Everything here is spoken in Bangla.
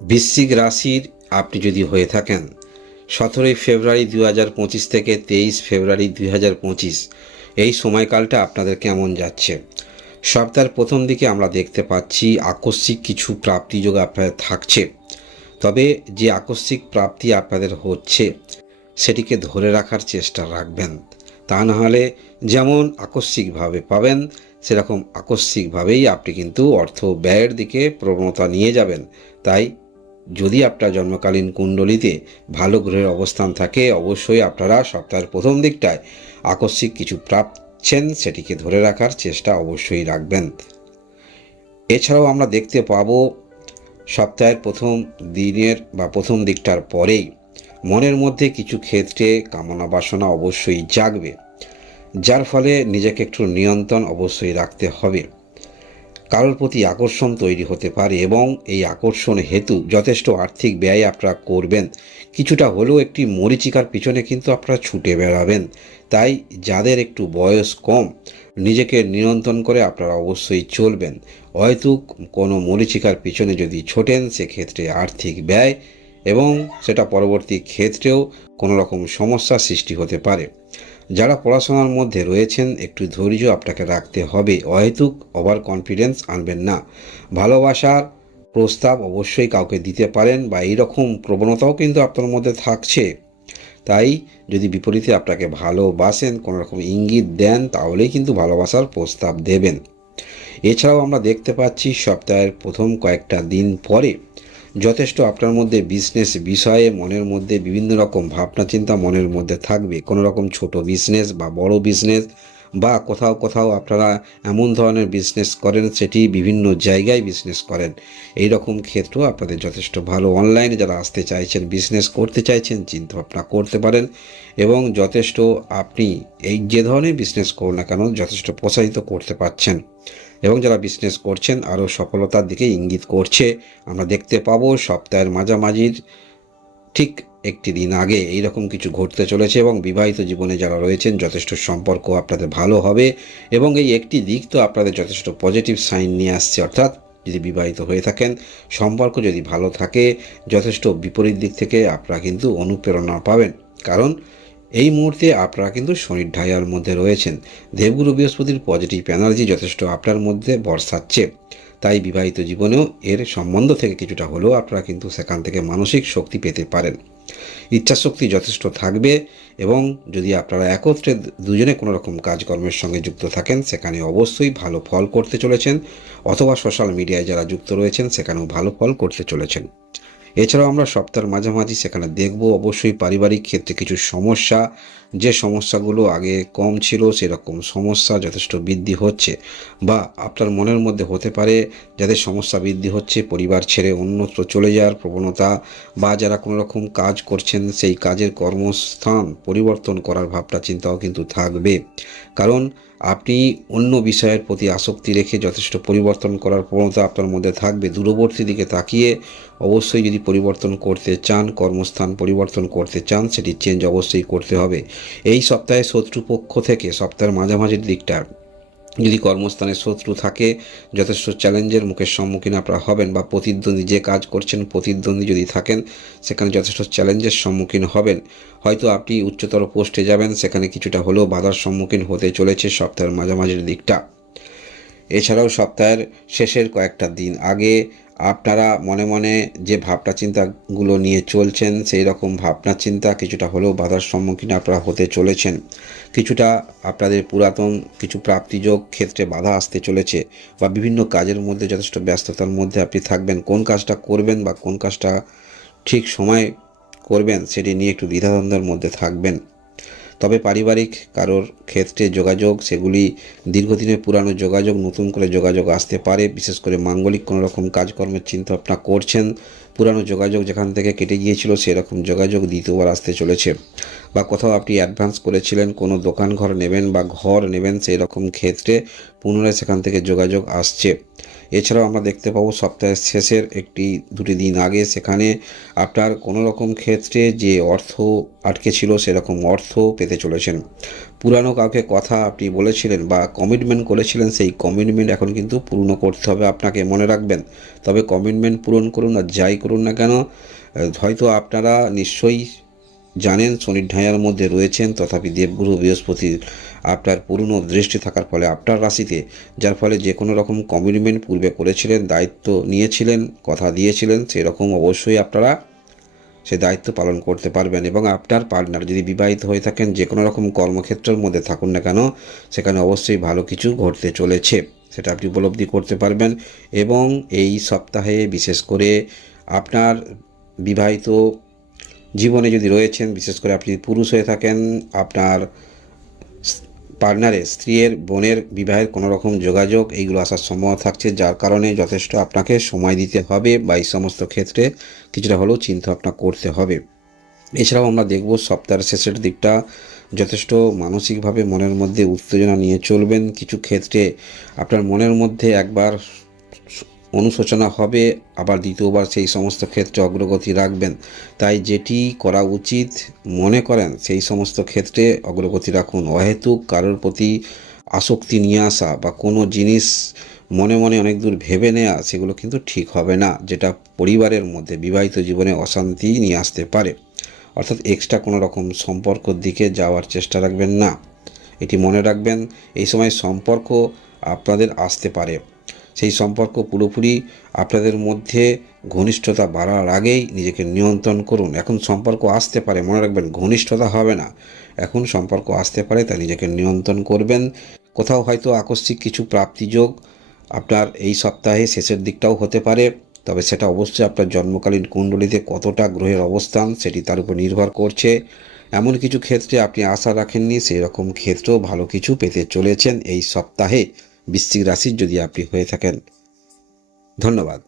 বৃশ্চিক রাশির আপনি যদি হয়ে থাকেন 17 ফেব্রুয়ারি 2025 থেকে 23 ফেব্রুয়ারি 2025 এই সময়কালটা আপনাদের কেমন যাচ্ছে। সপ্তাহের প্রথম দিকে আমরা দেখতে পাচ্ছি আকস্মিক কিছু প্রাপ্তিযোগ আপনাদের থাকছে, তবে যে আকস্মিক প্রাপ্তি আপনাদের হচ্ছে সেটিকে ধরে রাখার চেষ্টা রাখবেন। তা না হলে যেমন আকস্মিকভাবে পাবেন সেরকম আকস্মিকভাবেই আপনি কিন্তু অর্থ ব্যয়ের দিকে প্রবণতা নিয়ে যাবেন। তাই যদি আপনার জন্মকালীন কুণ্ডলিতে ভালো গ্রহের অবস্থান থাকে অবশ্যই আপনারা সপ্তাহের প্রথম দিকটায় আকস্মিক কিছু পাচ্ছেন সেটিকে ধরে রাখার চেষ্টা অবশ্যই রাখবেন। এছাড়াও আমরা দেখতে পাবো সপ্তাহের প্রথম দিনের বা প্রথম দিকটার পরেই মনের মধ্যে কিছু ক্ষেত্রে কামনা বাসনা অবশ্যই জাগবে, যার ফলে নিজেকে একটু নিয়ন্ত্রণ অবশ্যই রাখতে হবে। কারোর প্রতি আকর্ষণ তৈরি হতে পারে এবং এই আকর্ষণ হেতু যথেষ্ট আর্থিক ব্যয় আপনারা করবেন। কিছুটা হলেও একটি মরীচিকার পিছনে কিন্তু আপনারা ছুটে বেড়াবেন। তাই যাদের একটু বয়স কম নিজেকে নিয়ন্ত্রণ করে আপনারা অবশ্যই চলবেন। হয়তো কোনো মরীচিকার পিছনে যদি ছোটেন সেক্ষেত্রে আর্থিক ব্যয় এবং সেটা পরবর্তী ক্ষেত্রেও কোনো রকম সমস্যার সৃষ্টি হতে পারে। যারা পড়াশোনার মধ্যে রয়েছেন একটু ধৈর্য আপনাকে রাখতে হবে, অহেতুক ওভার কনফিডেন্স আনবেন না। ভালোবাসার প্রস্তাব অবশ্যই কাউকে দিতে পারেন বা এইরকম প্রবণতাও কিন্তু আপনার মধ্যে থাকছে। তাই যদি বিপরীতে আপনাকে ভালোবাসেন কোনো রকম ইঙ্গিত দেন তাহলেই কিন্তু ভালোবাসার প্রস্তাব দেবেন। এছাড়াও আমরা দেখতে পাচ্ছি সপ্তাহের প্রথম কয়েকটা দিন পরে যথেষ্ট আপনার মধ্যে বিজনেস বিষয়ে মনের মধ্যে বিভিন্ন রকম ভাবনা চিন্তা মনের মধ্যে থাকবে। কোনো রকম ছোট বিজনেস বা বড় বিজনেস বা কোথাও কোথাও আপনারা এমন ধরনের বিজনেস করেন সেটি বিভিন্ন জায়গায় বিজনেস করেন, এই রকম ক্ষেত্রেও আপনাদের যথেষ্ট ভালো। অনলাইনে যারা আসতে চাইছেন বিজনেস করতে চাইছেন চিন্তা ভাবনা করতে পারেন এবং যথেষ্ট আপনি এই যে ধরনের বিজনেস করুন না কেন যথেষ্ট প্রসারিত করতে পারছেন এবং যারা বিজনেস করছেন আরও সফলতার দিকে ইঙ্গিত করছে। আমরা দেখতে পাবো সপ্তাহের মাঝামাঝির ঠিক একটি দিন আগে এইরকম কিছু ঘটতে চলেছে এবং বিবাহিত জীবনে যারা রয়েছেন যথেষ্ট সম্পর্ক আপনাদের ভালো হবে এবং এই একটি দিক তো আপনাদের যথেষ্ট পজিটিভ সাইন নিয়ে আসছে। অর্থাৎ যদি বিবাহিত হয়ে থাকেন সম্পর্ক যদি ভালো থাকে যথেষ্ট বিপরীত দিক থেকে আপনারা কিন্তু অনুপ্রেরণা পাবেন, কারণ এই মুহূর্তে আপনারা কিন্তু শনির ঢাইয়ার মধ্যে রয়েছেন। দেবগুরু বৃহস্পতির পজিটিভ এনার্জি যথেষ্ট আপনার মধ্যে বর্ষাচ্ছে। তাই বিবাহিত জীবনেও এর সম্বন্ধ থেকে কিছুটা হলেও আপনারা কিন্তু সেখান থেকে মানসিক শক্তি পেতে পারেন। ইচ্ছাশক্তি যথেষ্ট থাকবে এবং যদি আপনারা একত্রে দুজনে কোনো রকম কাজকর্মের সঙ্গে যুক্ত থাকেন সেখানে অবশ্যই ভালো ফল করতে চলেছেন, অথবা সোশ্যাল মিডিয়ায় যারা যুক্ত রয়েছেন সেখানেও ভালো ফল করতে চলেছেন। এছাড়াও আমরা সপ্তাহের মাঝামাঝি সেখানে দেখব অবশ্যই পারিবারিক ক্ষেত্রে কিছু সমস্যা, যে সমস্যাগুলো আগে কম ছিল সেরকম সমস্যা যথেষ্ট বৃদ্ধি হচ্ছে, বা আপনার মনের মধ্যে হতে পারে যাদের সমস্যা বৃদ্ধি হচ্ছে পরিবার ছেড়ে অন্যত্র চলে যাওয়ার প্রবণতা, বা যারা কোনো রকম কাজ করছেন সেই কাজের কর্মস্থান পরিবর্তন করার ভাবনা চিন্তাও কিন্তু থাকবে, কারণ আপনি অন্য বিষয়ের প্রতি আসক্তি রেখে যথেষ্ট পরিবর্তন করার প্রবণতা আপনার মধ্যে থাকবে। দূরবর্তী দিকে তাকিয়ে অবশ্যই যদি পরিবর্তন করতে চান, কর্মস্থান পরিবর্তন করতে চান, সেটি চেঞ্জ অবশ্যই করতে হবে। এই সপ্তাহে শত্রুপক্ষ থেকে সপ্তাহের মাঝামাঝির দিকটা যদি কর্মস্থানে শত্রু থাকে যথেষ্ট চ্যালেঞ্জের মুখের সম্মুখীন আপনারা হবেন, বা প্রতিদ্বন্দ্বী যে কাজ করছেন প্রতিদ্বন্দ্বী যদি থাকেন সেখানে যথেষ্ট চ্যালেঞ্জের সম্মুখীন হবেন। হয়তো আপনি উচ্চতর পোস্টে যাবেন, সেখানে কিছুটা হলেও বাধার সম্মুখীন হতে চলেছে সপ্তাহের মাঝামাঝির দিকটা। এছাড়াও সপ্তাহের শেষের কয়েকটা দিন আগে আপনারা মনে মনে যে ভাবনা চিন্তাগুলো নিয়ে চলছেন সেই রকম ভাবনা চিন্তা কিছুটা হলেও বাধার সম্মুখীন আপনারা হতে চলেছেন। কিছুটা আপনাদের পুরাতন কিছু প্রাপ্তিযোগ ক্ষেত্রে বাধা আসতে চলেছে, বা বিভিন্ন কাজের মধ্যে যথেষ্ট ব্যস্ততার মধ্যে আপনি থাকবেন। কোন কাজটা করবেন বা কোন কাজটা ঠিক সময় করবেন সেটি নিয়ে একটু দ্বিধাদ্বন্দ্বের মধ্যে থাকবেন। তবে পারিবারিক কারোর ক্ষেত্রে যোগাযোগ সেগুলি দীর্ঘদিনের পুরানো যোগাযোগ নতুন করে যোগাযোগ আসতে পারে, বিশেষ করে মাঙ্গলিক কোনো রকম কাজকর্মের চিন্তা ভাবনা করছেন, পুরানো যোগাযোগ যেখান থেকে কেটে গিয়েছিল সেরকম যোগাযোগ দ্বিতীয়বার আসতে চলেছে, বা কোথাও আপনি অ্যাডভান্স করেছিলেন কোনো দোকান ঘর নেবেন বা ঘর নেবেন সেই রকম ক্ষেত্রে পুনরায় সেখান থেকে যোগাযোগ আসছে। এছাড়াও আমরা দেখতে পাবো সপ্তাহের শেষের একটি দুটি দিন আগে সেখানে আপনার কোনো রকম ক্ষেত্রে যে অর্থ আটকে ছিল সেরকম অর্থ পেতে চলেছেন। পুরানো কাউকে কথা আপনি বলেছিলেন বা কমিটমেন্ট করেছিলেন, সেই কমিটমেন্ট এখন কিন্তু পূর্ণ করতে হবে আপনাকে, মনে রাখবেন। তবে কমিটমেন্ট পূরণ করুন আর যাই করুন না কেন, হয়তো আপনারা নিশ্চয়ই জানেন শনির ঢাইয়ার মধ্যে রয়েছেন, তথাপি দেবগুরু বৃহস্পতির আপনার পূর্ণ দৃষ্টি থাকার ফলে আপনার রাশিতে, যার ফলে যে কোনো রকম কমিটমেন্ট পূর্বে করেছিলেন, দায়িত্ব নিয়েছিলেন, কথা দিয়েছিলেন, সেরকম অবশ্যই আপনারা সে দায়িত্ব পালন করতে পারবেন। এবং আপনার পার্টনার যদি বিবাহিত হয়ে থাকেন, যে কোনো রকম কর্মক্ষেত্রের মধ্যে থাকুন না কেন, সেখানে অবশ্যই ভালো কিছু ঘটতে চলেছে, সেটা আপনি উপলব্ধি করতে পারবেন। এবং এই সপ্তাহে বিশেষ করে আপনার বিবাহিত জীবনে যদি রয়েছেন, বিশেষ করে আপনি পুরুষ হয়ে থাকেন, আপনার পার্টনারের স্ত্রীর বোনের বিবাহের কোনো রকম যোগাযোগ এইগুলো আসার সম্ভাবনা থাকছে, যার কারণে যথেষ্ট আপনাকে সময় দিতে হবে বা এই সমস্ত ক্ষেত্রে কিছুটা হলেও চিন্তা ভাবনা করতে হবে। এছাড়াও আমরা দেখব সপ্তাহের শেষের দিকটা যথেষ্ট মানসিকভাবে মনের মধ্যে উত্তেজনা নিয়ে চলবেন। কিছু ক্ষেত্রে আপনার মনের মধ্যে একবার অনুশোচনা হবে, আবার দ্বিতীয়বার সেই সমস্ত ক্ষেত্রে অগ্রগতি রাখবেন। তাই যেটি করা উচিত মনে করেন সেই সমস্ত ক্ষেত্রে অগ্রগতি রাখুন। অহেতুক কারোর প্রতি আসক্তি নিয়ে আসা বা কোনো জিনিস মনে মনে অনেক দূর ভেবে নেওয়া, সেগুলো কিন্তু ঠিক হবে না, যেটা পরিবারের মধ্যে বিবাহিত জীবনে অশান্তি নিয়ে আসতে পারে। অর্থাৎ এক্সট্রা কোনো রকম সম্পর্কর দিকে যাওয়ার চেষ্টা রাখবেন না, এটি মনে রাখবেন। এই সময় সম্পর্ক আপনাদের আসতে পারে, সেই সম্পর্ক পুরোপুরি আপনাদের মধ্যে ঘনিষ্ঠতা বাড়ার আগেই নিজেকে নিয়ন্ত্রণ করুন। এখন সম্পর্ক আসতে পারে, মনে রাখবেন ঘনিষ্ঠতা হবে না, এখন সম্পর্ক আসতে পারে, তাই নিজেকে নিয়ন্ত্রণ করবেন। কোথাও হয়তো আকস্মিক কিছু প্রাপ্তিযোগ আপনার এই সপ্তাহে শেষের দিকটাও হতে পারে, তবে সেটা অবশ্যই আপনার জন্মকালীন কুণ্ডলিতে কতটা গ্রহের অবস্থান সেটি তার উপর নির্ভর করছে। এমন কিছু ক্ষেত্রে আপনি আশা রাখেননি, সেই রকম ক্ষেত্রেও ভালো কিছু পেতে চলেছেন এই সপ্তাহে, বৃশ্চিক রাশির যদি আপনি হয়ে থাকেন। ধন্যবাদ।